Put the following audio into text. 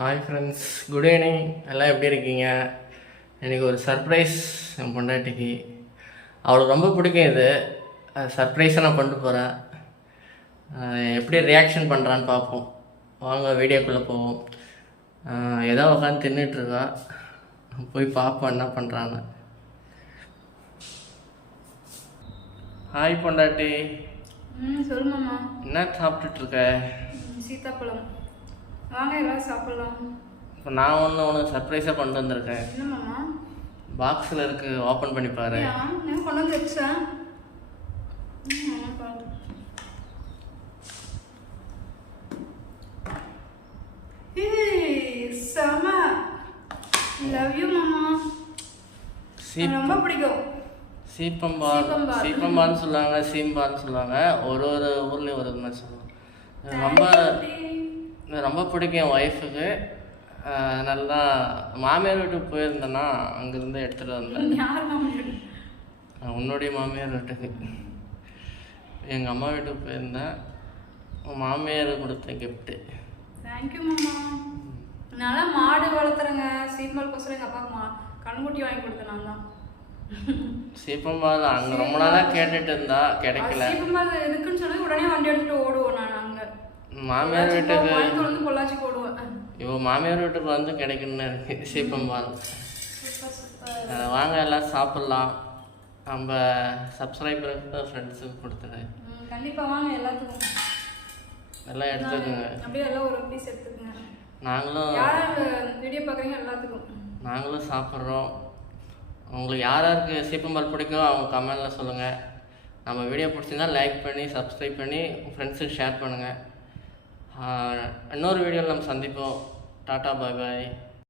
Hi friends good evening எல்லாம் எப்படி இருக்கீங்க? எனக்கு ஒரு சர்ப்ரைஸ் என் பொண்டாட்டிக்கு. அவளுக்கு ரொம்ப பிடிக்கும் இது. சர்ப்ரைஸாக நான் கொண்டு போகிறேன் எப்படி ரியாக்ஷன் பண்ணுறான்னு பார்ப்போம். வாங்க வீடியோக்குள்ளே போவோம். ஏதோ உட்காந்து தின்னுட்டுருக்கா போய் பார்ப்போம் என்ன பண்ணுறான்னு ஹாய் பொண்டாட்டி. என்ன ம், சீத்தாப்பழம். வாங்க எல்லாம் சாப்பிடலாம். இப்போ நான் ஒன்று உனக்கு சர்ப்ரைஸாக கொண்டு வந்திருக்கேன். என்னம்மாம்மா பாக்ஸில் இருக்கு ஓப்பன் பண்ணி பாரு. நான் கொண்டு வந்து வச்சேன் செம. லவ் யூ மாமா. ரொம்ப பிடிக்கும். சீப்பம்பால் சீப்பம்பால். சீப்பம்பால்னு சொல்லுவாங்க சீம்பால்னு சொல்லுவாங்க. ஒரு ஒரு ஊர்லேயும் ஒரு மாதிரி சொல்லுவாங்க. ரொம்ப ரொம்ப பிடிக்கும் என் ஒய்ஃபுக்கு நல்லா மாமியார் வீட்டுக்கு போயிருந்தேன்னா அங்கேருந்து எடுத்துகிட்டு வந்தேன். உன்னுடைய மாமியார் வீட்டுக்கு. எங்கள் அம்மா வீட்டுக்கு போயிருந்தேன். மாமியார் கொடுத்த கிஃப்ட்டு தேங்க்யூ மாமா. நல்லா மாடு வளர்த்துறேங்க. சீம்பால் கோசரம் எங்கள் அப்பாவுக்கு மா கண்குட்டி வாங்கி கொடுத்தேன் நான் தான். சீப்பம்பால் அங்கே ரொம்ப நாளாக கேட்டுட்டு இருந்தா கிடைக்கல. சீம்பால் எதுக்குன்னு சொல்லி உடனே வண்டி எடுத்துட்டு அங்கே மாமியார் வீட்டுக்கு இவ மாமியார் வீட்டுக்கு வந்து கிடைக்குன்னு இருக்கு. சீப்பம்பால் அஹ் வாங்க எல்லாம் சாப்பிட்லாம். நம்ம சப்ஸ்கிரைபருக்கு ஃப்ரெண்ட்ஸுக்கு கொடுத்துரு ம், கண்டிப்பா வாங்க எல்லாத்துக்கும். எல்லாம் எடுத்துக்கோங்க. அப்படியே எல்லாம் ஒரு பீஸ் எடுத்துக்கோங்க. நாங்களும் வீடியோ பார்க்குறீங்க? எல்லாத்துக்கும். நாங்களும் சாப்பிட்றோம். உங்களுக்கு யார் யாருக்கு சீப்பம்பால் பிடிக்கும் அவங்க கமெண்டில் சொல்லுங்கள் நம்ம வீடியோ பிடிச்சிருந்தா லைக் பண்ணி சப்ஸ்கிரைப் பண்ணி ஃப்ரெண்ட்ஸுக்கு ஷேர் பண்ணுங்கள் இன்னொரு வீடியோவில் நம்ம சந்திப்போம். Tata bye bye.